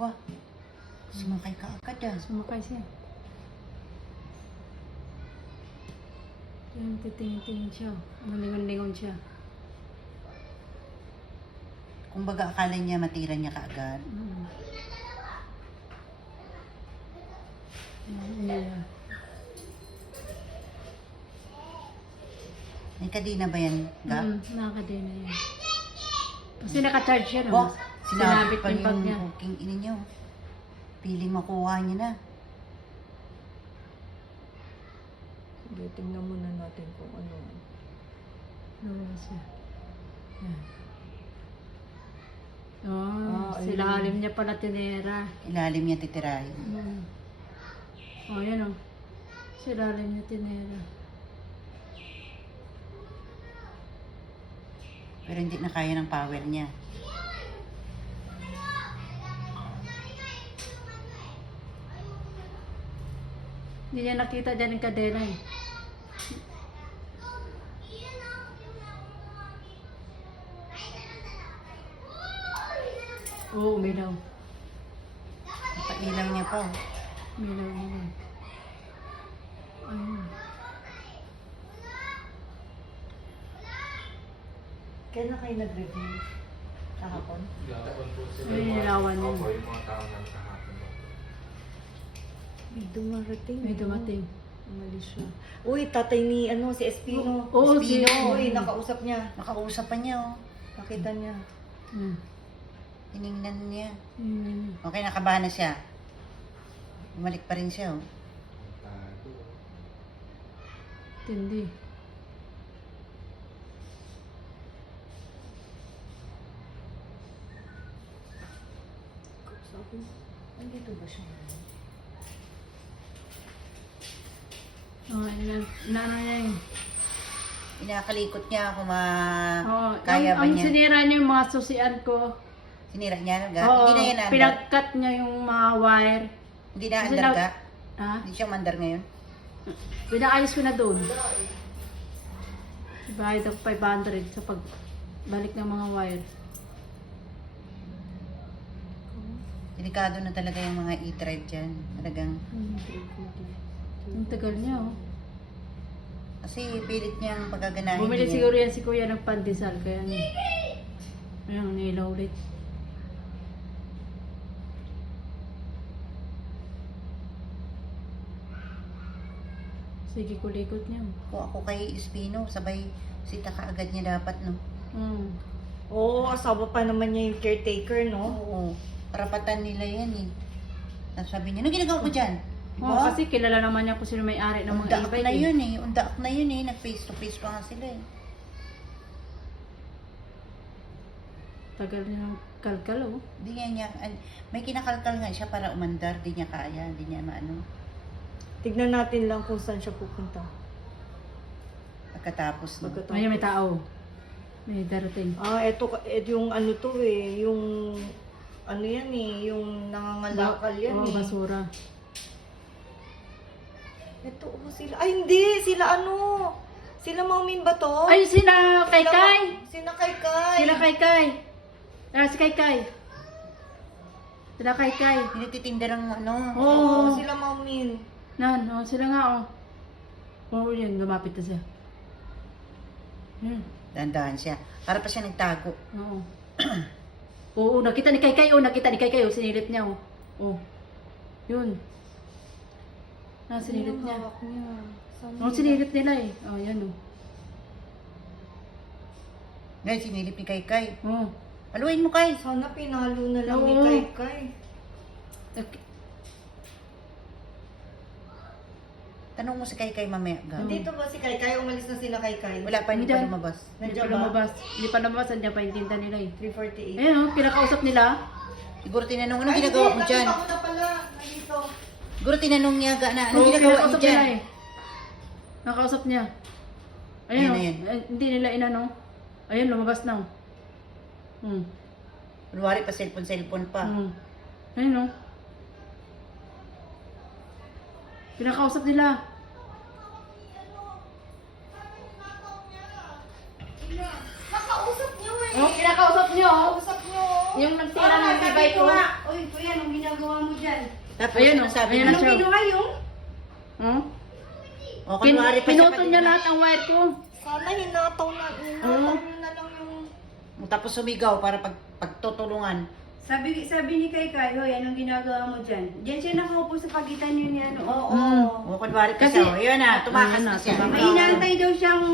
Wah, sumakay ka agad ah. Sumakay siya. Yan, titingin-tingin siya. Malingon-lingon siya. Kumbaga akala niya matira niya kaagad. Mm. Yan, yeah. May kadina ba yan, Ga? Mm, nakakadena yan. Kasi naka-charge siya, no? Oh, sinabit pa yung bag niya. cooking ini niyo. Piling makuha niya na. Sige, tingnan muna natin kung ano. Nawala siya. Yan. Oh, Ah, silalim niya pala tinera. Ilalim niya titirahin. Mm. Oh, yan oh. Silalim niya tinera. Pero hindi na kaya ng power niya. Hindi niya nakita dyan yung kadena eh. Oo, oh, umilaw. Napailaw niya pa. oh. Umilaw, umilaw. Ayun. Kailan kayo nag-review? Kahapon? Ay, nilawan niya. Opo, yung mga tao ng kahapon. May dumarating. May dumating. Umalis siya. Uy, tatay ni ano, si Espino. Oo, si... Espino. Uy, nakausap niya. Nakausap pa niya oh. Nakita niya. Hmm. Tiningnan niya. Hmm. Okay, nakabahan na siya. Bumalik pa rin siya oh. Tindi. Sabi, andito ba siya? Oh, ilan, inaano niya yun. Inakalikot niya kung ma... Oo, kaya ang, ba ang niya. sinira niya yung mga susian ko. Sinira niya, Ga? Oo, Hindi na yan andar. pinagkat niya yung mga wire. Hindi na Kasi na- ka? Ha? Hindi siya mandar ngayon? Pinaayos ko na doon. Bayad ako 500 sa pagbalik ng mga wire. Delikado na talaga yung mga e-thread dyan. Talagang, Ang tagal niya, oh. kasi pilit niyang pagaganahin Bumili niya. siguro yan si Kuya ng pandesal, kaya niya. Ayun, nilaw ulit. Sige, kulikot niya. Kung ako kay Espino, sabay sita ka agad niya dapat, no? Hmm. Oo, asawa pa naman niya yung caretaker, no? Oo. Karapatan nila yan eh. Tapos sabi niya, ano ginagawa ko dyan? Oh, kasi kilala naman niya kung sino may-ari ng mga Undaak e-bike. na eh. yun eh. Undaak na yun eh. Nag-face to face pa nga sila eh. Tagal niya ng kalkal, oh. Nga niya, an- may kinakalkal nga siya para umandar. Di niya kaya. Di niya maano. Tignan natin lang kung saan siya pupunta. Pagkatapos no. Pagkatapos. Ayun, may tao. May darating. Ah, eto, eto yung ano to eh, yung ano yan eh, yung nangangalakal yan Oo, eh. basura. Ito oh, sila. Ay, hindi! Sila ano? Sila Maumin ba to? Ay, sila kay Sila- Kay! Sila kay Kay! Sila kay Kay! Ah, si Kay Kay. Sila kay Kay. Pinatitinda ng ano. Oo. Oo, sila Maumin. Nan, oh, sila nga, oh. Oo, yun, lumapit na siya. Hmm. Dandahan siya. Para pa siya nagtago. Oo. Oo, nakita ni Kay Kay, oh, nakita ni Kay Kay, oh, sinilip niya, oh. Oh. Yun. Ah, sinilip niya. hawak niya? Saan Oh, sinilip nila eh. Oh, yan, oh. Ngayon, sinilip ni Kay Kay. Oh. Aluin mo Kay. Sana pinalo na lang ni Oo. Kay Kay. Okay. Tanong mo si Kay Kay mamaya. Ga. Hmm. Dito ba si Kay Kay? Umalis na sila Kay Kay. Wala pa, hindi Hindi. pa lumabas. Hindi Nandiyan pa ba? lumabas. Hindi pa lumabas, nandiyan pa yung tinta nila eh. 348. Ayun, oh, pinakausap nila. Siguro tinanong, anong ginagawa mo dyan? Nakita ko na pala. Nandito. Siguro tinanong niya, ga, na, anong ginagawa mo pinakausap dyan? nila eh. Nakausap niya. Ayun Ayun, na oh. yun. Eh, hindi nila inano. Ayun, lumabas na. oh. Hmm. Kunwari pa cellphone-cellphone pa. Hmm. Ayun, oh. Pinakausap nila. Nakausap niyo eh. Oh, pinakausap niyo, oh. Nakausap niyo. Yung nagtira ng bibay ko. Uy, kuya, nung yan. Tapos Ayan, oh. sabi Ayan niya? na siya. Kinuha yung? Hmm? O, Pin kunwari pa pinutol siya niya kanina. lahat ang wire ko. Sana hinataw na, hinataw Oo. niyo na lang yung... Tapos sumigaw para pag pagtutulungan. Sabi sabi ni Kay Kay, hoy, anong ginagawa mo dyan? Diyan siya nakaupo sa pagitan niyo ni ano. Oo. Mm. O, kunwari pa Kasi- siya. O, yun na, tumakas Ayun na na, siya. tumakas. May inaantay daw siyang